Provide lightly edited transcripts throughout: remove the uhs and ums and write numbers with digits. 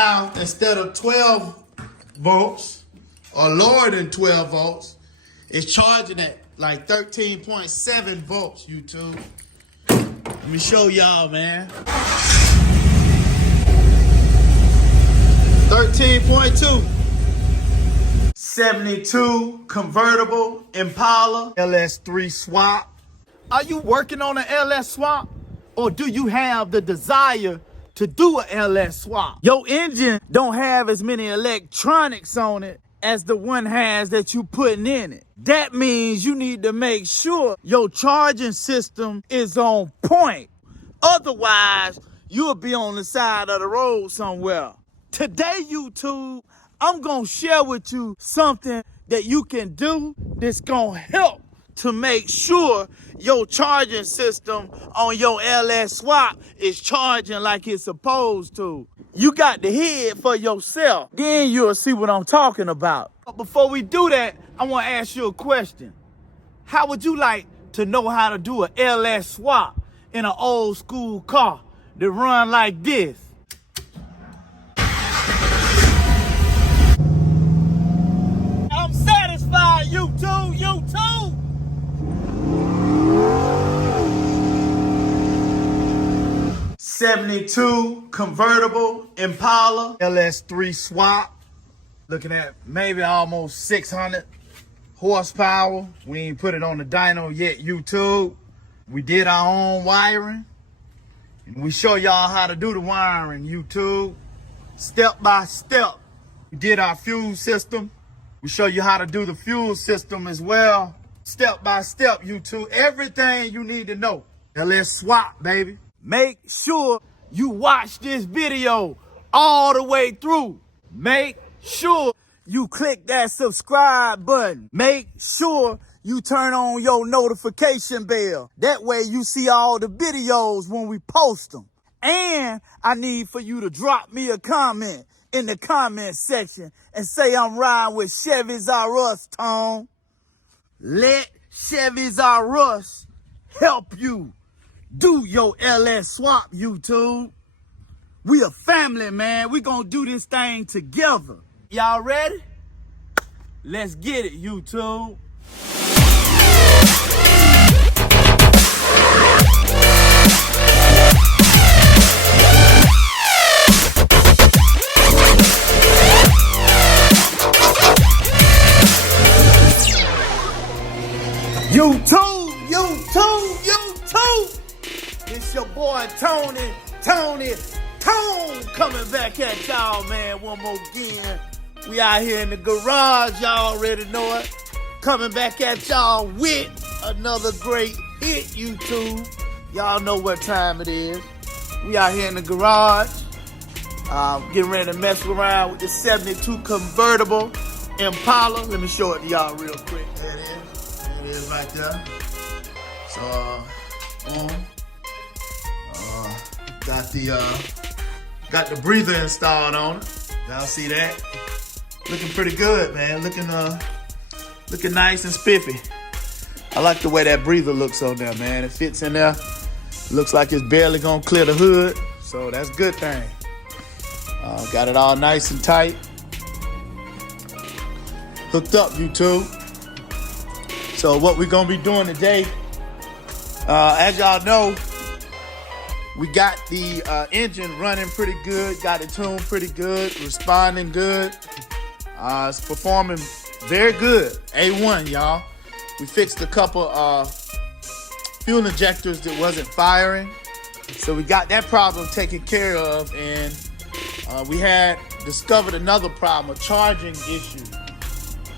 now, instead of 12 volts or lower than 12 volts, it's charging at like 13.7 volts, YouTube. Let me show y'all, man. 13.2. 72 Convertible Impala LS3 swap. Are you working on an LS swap? Or do you have the desire to do an LS swap? Your engine don't have as many electronics on it as the one has that you putting in it. That means you need to make sure your charging system is on point. Otherwise, you'll be on the side of the road somewhere. Today, YouTube, I'm gonna share with you something that you can do that's gonna help to make sure your charging system on your LS swap is charging like it's supposed to. You got to hear it for yourself. Then you'll see what I'm talking about. But before we do that, I want to ask you a question. How would you like to know how to do an LS swap in an old school car that run like this? I'm satisfied, YouTube, YouTube. '72 Convertible Impala LS3 swap. Looking at maybe almost 600 horsepower. We ain't put it on the dyno yet, YouTube. We did our own wiring. And we show y'all how to do the wiring, YouTube. Step by step. We did our fuel system. We show you how to do the fuel system as well. Step by step, YouTube. Everything you need to know. LS swap, baby. Make sure you watch this video all the way through. Make sure you click that subscribe button. Make sure you turn on your notification bell. That way you see all the videos when we post them. And I need for you to drop me a comment in the comment section and say I'm riding with Chevys R Us, Tone. Let Chevys R Us help you do your LS swap, YouTube. We a family, man. We gonna do this thing together. Y'all ready? Let's get it, YouTube. YouTube. It's your boy Tony Tone coming back at y'all, man, one more again. We out here in the garage, y'all already know it. Coming back at y'all with another great hit, YouTube. Y'all know what time it is. We out here in the garage, getting ready to mess around with the 72 Convertible Impala. Let me show it to y'all real quick. There it is. There it is right there. So, got the breather installed on it. Y'all see that? Looking pretty good, man. Looking nice and spiffy. I like the way that breather looks on there, man. It fits in there. Looks like it's barely gonna clear the hood, so that's a good thing. Got it all nice and tight. Hooked up, YouTube. So what we're gonna be doing today, as y'all know, we got the engine running pretty good, got it tuned pretty good, responding good. It's performing very good. A1, y'all. We fixed a couple fuel injectors that wasn't firing. So we got that problem taken care of, and we had discovered another problem, a charging issue.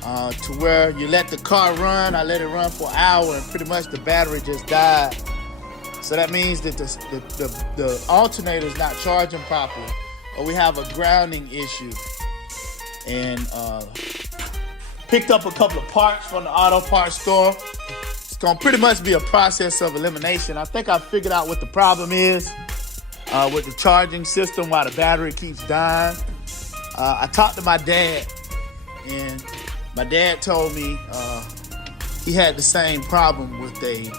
To where you let the car run, I let it run for an hour, and pretty much the battery just died. So that means that the alternator is not charging properly, or we have a grounding issue. And picked up a couple of parts from the auto parts store. It's gonna pretty much be a process of elimination. I think I figured out what the problem is with the charging system, why the battery keeps dying. I talked to my dad, and my dad told me he had the same problem with a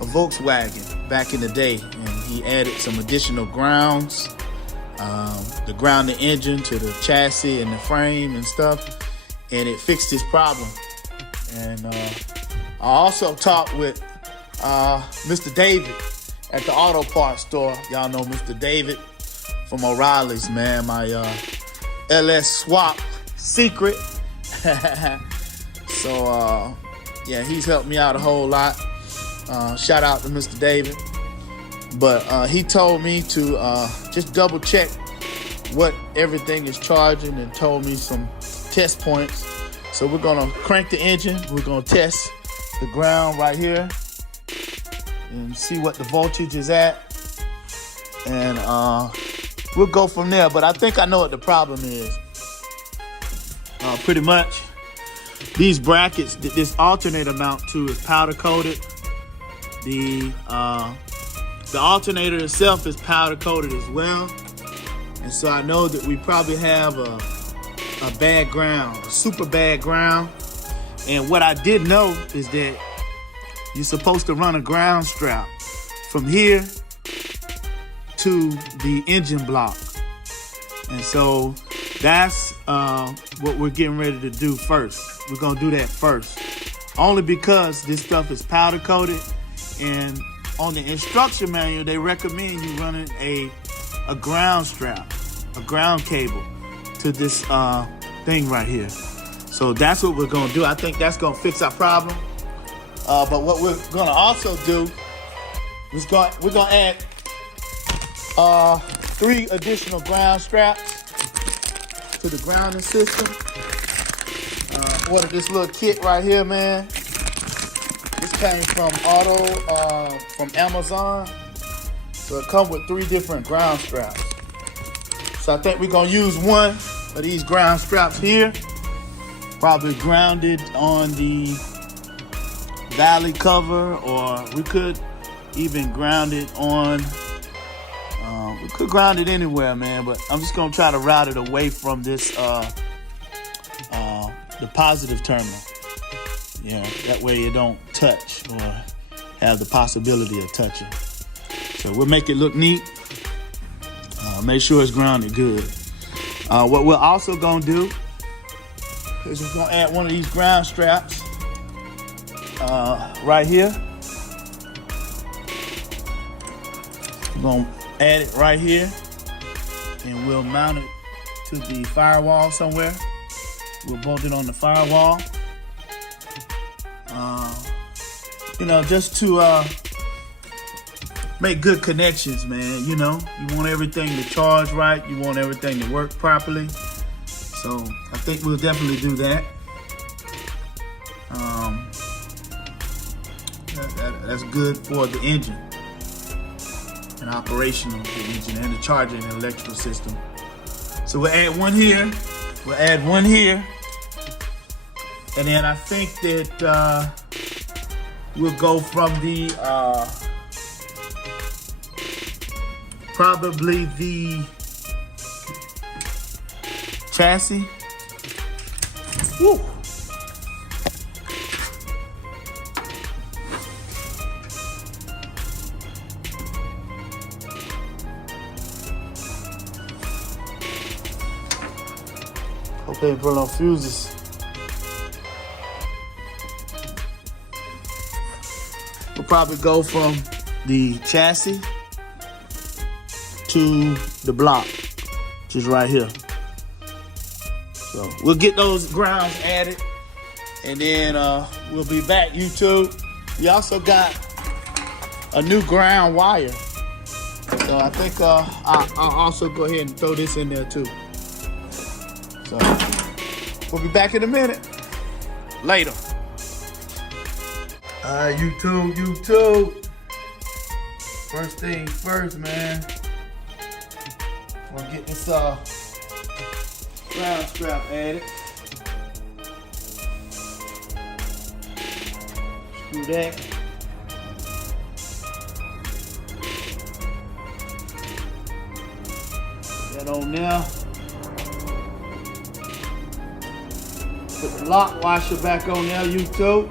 Volkswagen back in the day, and he added some additional grounds to ground the engine to the chassis and the frame and stuff, and it fixed this problem. And I also talked with Mr. David at the auto parts store. Y'all know Mr. David from O'Reilly's, man. My LS swap secret. So yeah, he's helped me out a whole lot. Shout out to Mr. David. But he told me to just double check what everything is charging, and told me some test points. So we're gonna crank the engine. We're gonna test the ground right here and see what the voltage is at. And we'll go from there. But I think I know what the problem is. Pretty much, these brackets that this alternator mount to is powder coated. The alternator itself is powder coated as well. And so I know that we probably have a bad ground, a super bad ground. And what I did know is that you're supposed to run a ground strap from here to the engine block. And so that's what we're getting ready to do first. We're gonna do that first. Only because this stuff is powder coated, and on the instruction manual, they recommend you running a ground strap, a ground cable to this thing right here. So that's what we're gonna do. I think that's gonna fix our problem. But what we're gonna also do is we're gonna add 3 additional ground straps to the grounding system. Ordered this little kit right here, man. This came from from Amazon. So it comes with 3 different ground straps. So I think we're gonna use one of these ground straps here, probably grounded on the valley cover, or we could even ground it on, we could ground it anywhere, man, but I'm just gonna try to route it away from this, the positive terminal. Yeah, that way it don't touch or have the possibility of touching. So we'll make it look neat. Make sure it's grounded good. What we're also gonna do is we're gonna add one of these ground straps right here. We're gonna add it right here, and we'll mount it to the firewall somewhere. We'll bolt it on the firewall. You know, just to make good connections, man. You know, you want everything to charge right. You want everything to work properly. So I think we'll definitely do that. That's good for the engine and operation of the engine and the charging and electrical system. So we'll add one here. We'll add one here. And then I think that we'll go from the probably the chassis. Woo. Hope they ain't put no fuses. We'll probably go from the chassis to the block, which is right here. So we'll get those grounds added, and then we'll be back, YouTube. We also got a new ground wire. So I think I'll also go ahead and throw this in there too. So we'll be back in a minute. Later. YouTube. First thing first, man. We'll get this ground strap added. Screw that. Put that on there. Put the lock washer back on there, YouTube.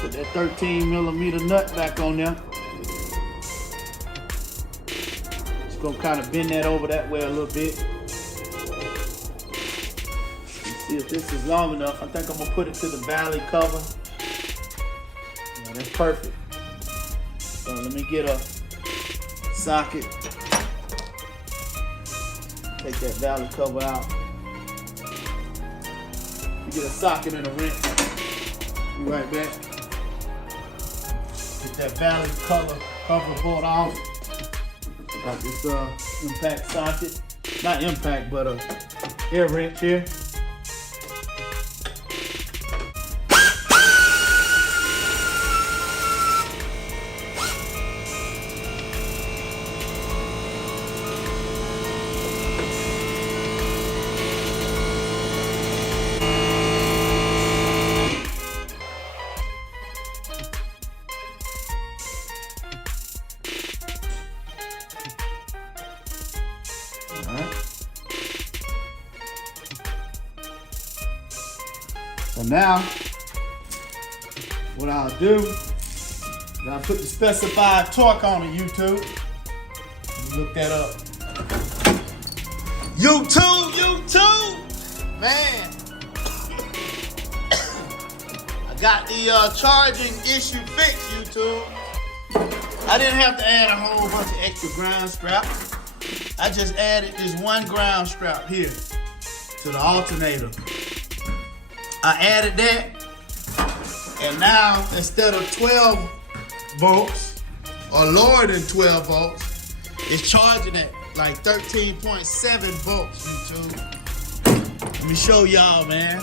Put that 13mm nut back on there. Just gonna kind of bend that over that way a little bit. See if this is long enough. I think I'm gonna put it to the valley cover. Yeah, that's perfect. So let me get a socket. Take that valley cover out. You get a socket and a wrench. Be right back. Get that valley cover pulled off. Got this impact socket. Not impact, but a air wrench here. So now, what I'll do is I'll put the specified torque on it, YouTube. Look that up. YouTube! Man! I got the charging issue fixed, YouTube. I didn't have to add a whole bunch of extra ground straps. I just added this one ground strap here to the alternator. I added that, and now instead of 12 volts or lower than 12 volts, it's charging at like 13.7 volts, YouTube. Let me show y'all, man.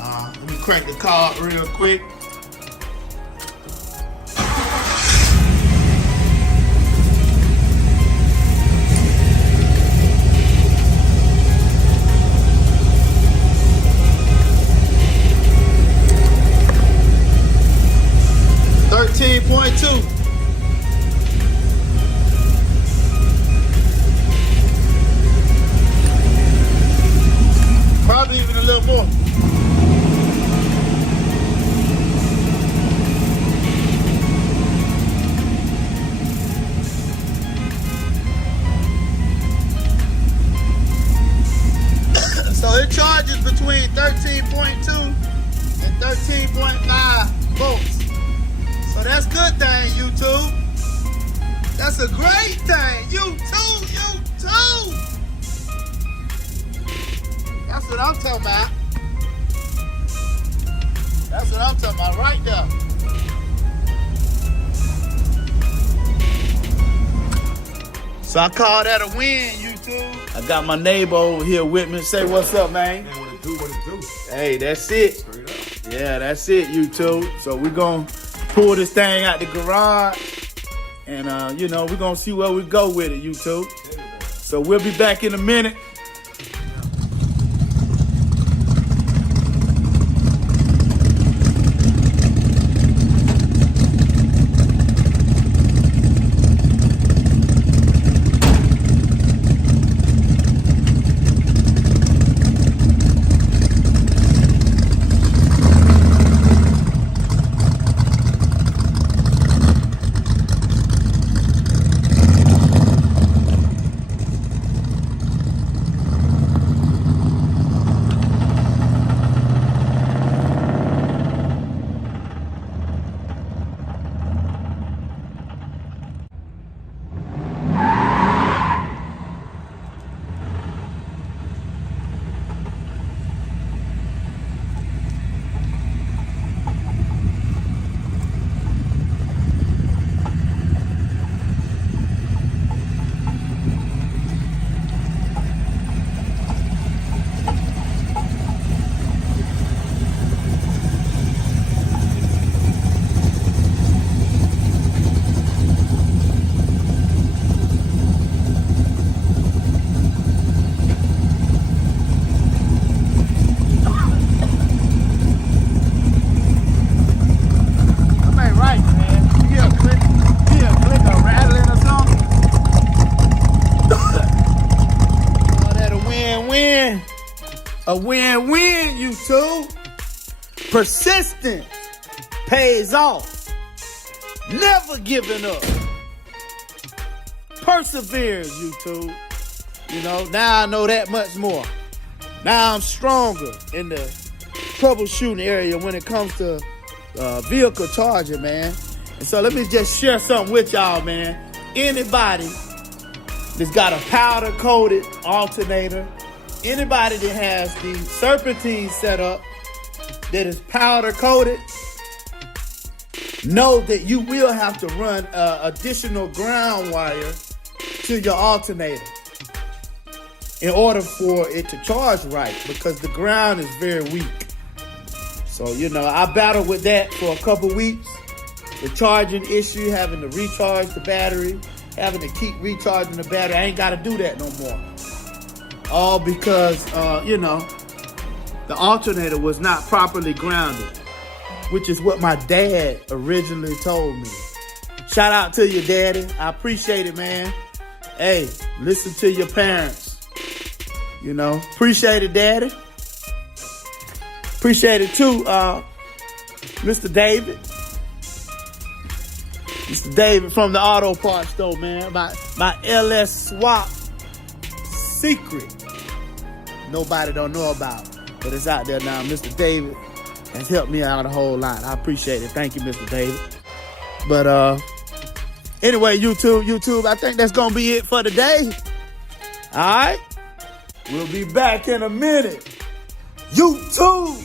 Let me crank the car up real quick. Probably even a little more. So it charges between 13.2 and 13.5 volts. So that's a good thing, YouTube. That's a great thing, YouTube. That's what I'm talking about. That's what I'm talking about right there. So I call that a win, YouTube. I got my neighbor over here with me. Say what's up, man. What it do? Hey, that's it. Straight up. Yeah, that's it, YouTube. So we're gonna pull this thing out the garage, and you know, we're gonna see where we go with it, YouTube. So we'll be back in a minute. A win-win, YouTube. Persistence pays off. Never giving up. perseverance, YouTube. You know, now I know that much more. Now I'm stronger in the troubleshooting area when it comes to vehicle charging, man. And so let me just share something with y'all, man. Anybody that's got a powder coated alternator, anybody that has the serpentine set up that is powder coated, know that you will have to run additional ground wire to your alternator in order for it to charge right, because the ground is very weak. So, you know, I battled with that for a couple weeks. The charging issue, having to recharge the battery, having to keep recharging the battery. I ain't got to do that no more. All because, you know, the alternator was not properly grounded, which is what my dad originally told me. Shout out to you, Daddy. I appreciate it, man. Hey, listen to your parents. You know, appreciate it, Daddy. Appreciate it too, Mr. David. Mr. David from the auto parts store, man. My LS swap secret. Nobody don't know about, but it's out there now. Mr. David has helped me out a whole lot. I appreciate it. Thank you, Mr. David. But anyway, YouTube, I think that's gonna be it for today. All right, we'll be back in a minute. YouTube.